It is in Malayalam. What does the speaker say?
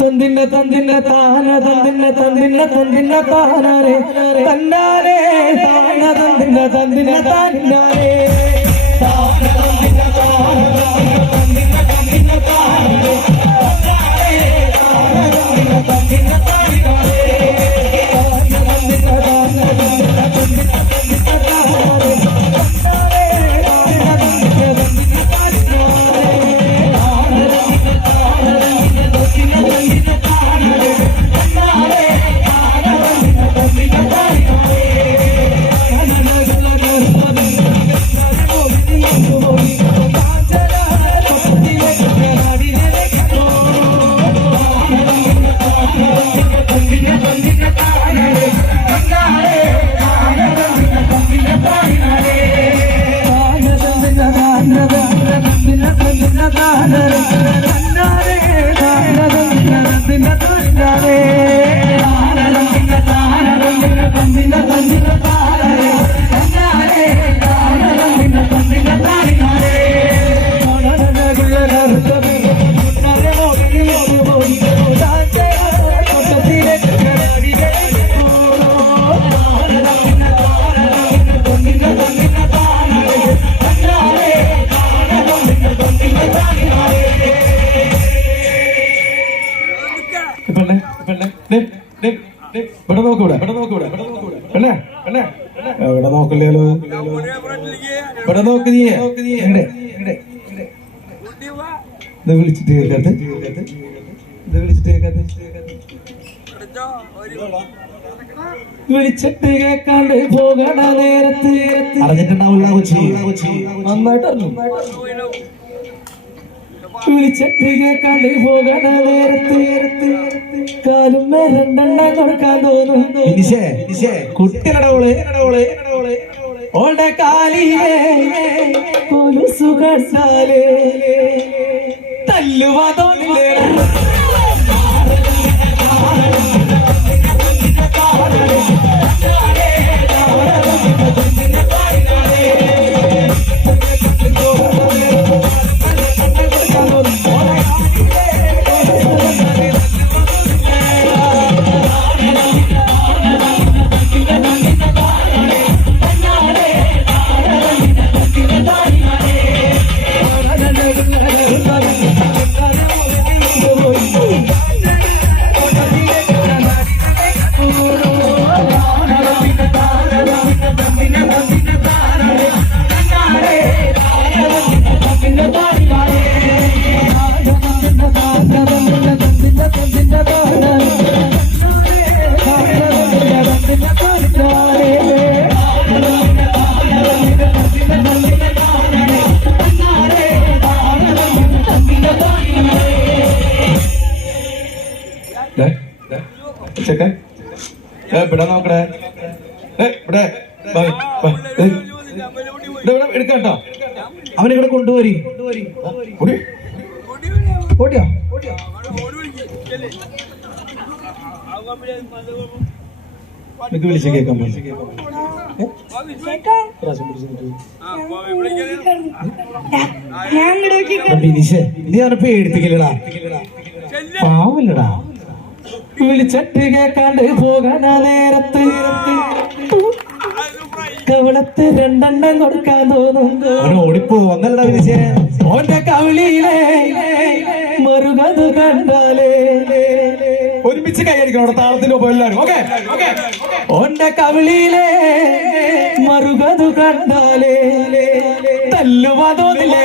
തന്തിന്ന തന്തിന്ന താന തന്തിന്ന തന്തിന്ന തന്തിന്ന താനേ തന്നാരേ താന തന്തിന്ന തന്തിന്ന താനാരേ താന തന്തിന്ന താന തന്തിന്ന തന്തിന്ന താനേ തന്നാരേ താന തന്തിന്ന തന്തിന്ന താനാരേ താന തന്തിന്ന താന തന്തിന്ന തന്തിന്ന തന്തിന്ന താനേ തന്നാരേ താന തന്തിന്ന തന്തിന്ന എവിടെ നോക്കില്ലല്ലോ ഇവിടെ നോക്ക് നീ ഇത് വിളിച്ചിട്ട് കേൾക്കാത്ത വിളിച്ചിട്ട് കേൾക്കാണ്ട് പോകണ നേരത്ത് അറിഞ്ഞിട്ടുണ്ടാവില്ല കൊച്ചി നന്നായിട്ട് അറിഞ്ഞു വിളിച്ചിട്ട് കേൾക്കാണ്ട് പോകണ നേരത്ത് കാലും രണ്ടെണ്ണം കൊടുക്കാൻ തോന്നുന്നു കുട്ടികളോള് ഓളുടെ കാലിലെ കൊലുസു കണ്ടാലേ തല്ലുവാ തോന്നില്ലേ ഇവിടെ നോക്കടേ എടുക്കാട്ടോ അവനിവിടെ കൊണ്ടുപോരി ഓടിയോ എനിക്ക് വിളിച്ച് കേൾക്കാൻ നീ അവനെ പേടിപ്പിക്കലടാ പാവല്ലടാ വിളിച്ചിട്ട് കേൾക്കാണ്ട് പോകണ നേരത്ത് കവളത്ത് രണ്ടെണ്ണം കൊടുക്കാൻ തോന്നുന്നു ഓടിപ്പോന്നല്ലടാ വിളിച്ചേ ഓന്റെ കവിളിയിലെ മറുകത് കണ്ടാലേ ഒരുമിച്ച് കൈയടിക്കണം അവിടെ താളത്തിലോ എല്ലാവരും ഓന്റെ കവിളിയിലെ മറുകത് കണ്ടാലേ തല്ലുവാ തോന്നില്ലേ